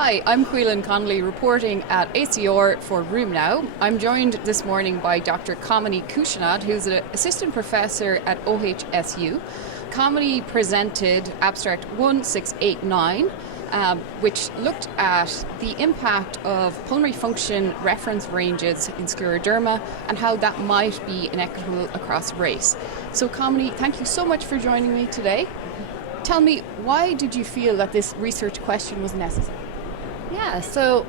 Hi, I'm Connolly reporting at ACR for Room Now. I'm joined this morning by Dr. Kamini Kuchinad, who's an assistant professor at OHSU. Kamini presented abstract 1689, which looked at the impact of pulmonary function reference ranges in Scleroderma and how that might be inequitable across race. So Kamini, thank you so much for joining me today. Tell me, why did you feel that this research question was necessary? Yeah, so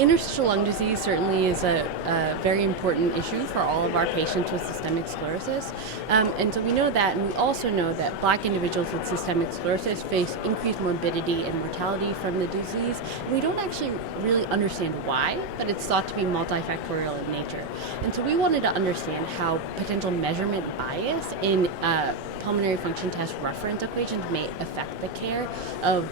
interstitial lung disease certainly is a very important issue for all of our patients with systemic sclerosis. And so we know that, and we also know that Black individuals with systemic sclerosis face increased morbidity and mortality from the disease. And we don't actually really understand why, but it's thought to be multifactorial in nature. And so we wanted to understand how potential measurement bias in pulmonary function test reference equations may affect the care of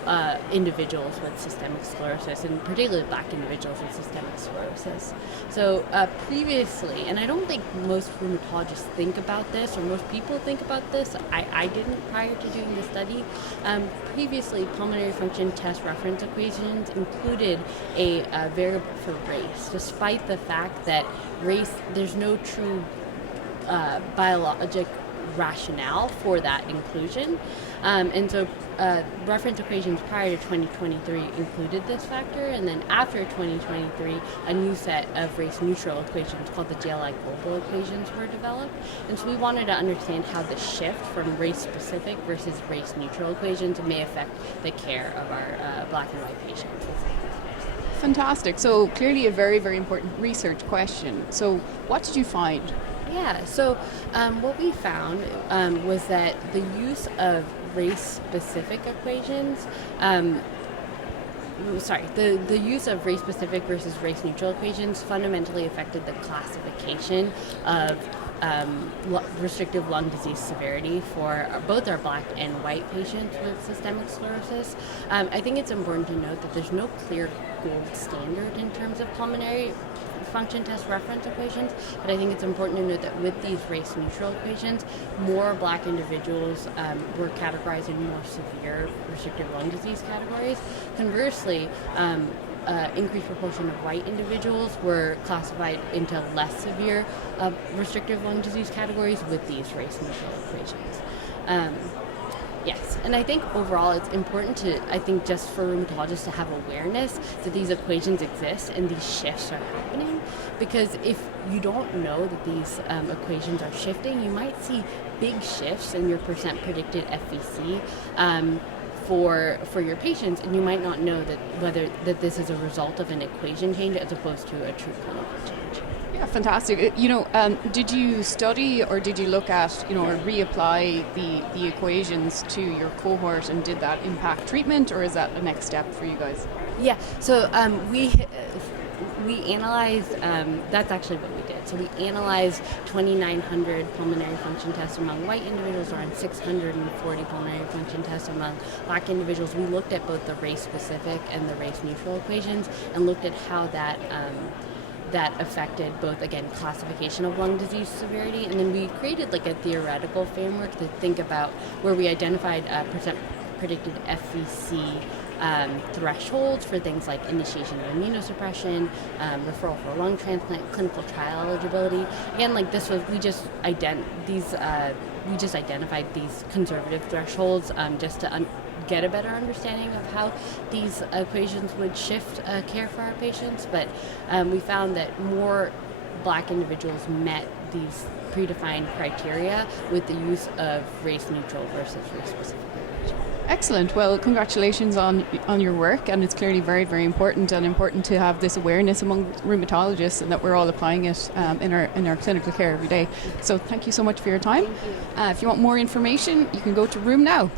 individuals with systemic sclerosis, and particularly Black individuals with systemic sclerosis. So previously, and I don't think most rheumatologists think about this, or most people think about this, I didn't prior to doing the study. Previously, pulmonary function test reference equations included a variable for race, despite the fact that race, there's no true biologic rationale for that inclusion. And so reference equations prior to 2023 included this factor, and then after 2023 a new set of race-neutral equations called the JLI global equations were developed. And so we wanted to understand how the shift from race-specific versus race-neutral equations may affect the care of our Black and white patients. Fantastic. So clearly a very, very important research question. So what did you find? Yeah, so what we found was that the use of race-specific equations, the use of race-specific versus race-neutral equations fundamentally affected the classification of restrictive lung disease severity for both our Black and white patients with systemic sclerosis. I think it's important to note that there's no clear gold standard in terms of pulmonary function test reference equations, but I think it's important to note that with these race-neutral equations, more Black individuals were categorized in more severe restrictive lung disease categories. Conversely, increased proportion of white individuals were classified into less severe restrictive lung disease categories with these race-neutral equations. Yes, and I think overall it's important to, just for rheumatologists to have awareness that these equations exist and these shifts are happening, because if you don't know that these equations are shifting, you might see big shifts in your percent predicted FVC for your patients, and you might not know that this is a result of an equation change as opposed to a true clinical change. Yeah, fantastic. Did you study or did you look at, or reapply the equations to your cohort, and did that impact treatment, or is that the next step for you guys? Yeah, so we analyzed, that's actually what we did. So we analyzed 2,900 pulmonary function tests among white individuals, around 640 pulmonary function tests among Black individuals. We looked at both the race-specific and the race-neutral equations and looked at how that affected both, again, classification of lung disease severity, and then we created like a theoretical framework to think about where we identified percent predicted FVC thresholds for things like initiation of immunosuppression, referral for lung transplant, clinical trial eligibility. Again, like this was, we just identified these conservative thresholds just to get a better understanding of how these equations would shift care for our patients. But we found that more Black individuals met these predefined criteria with the use of race-neutral versus race-specific equations. Excellent. Well, congratulations on your work, and it's clearly very, very important to have this awareness among rheumatologists, and that we're all applying it in our clinical care every day. So thank you so much for your time. Thank you. If you want more information, you can go to Room Now.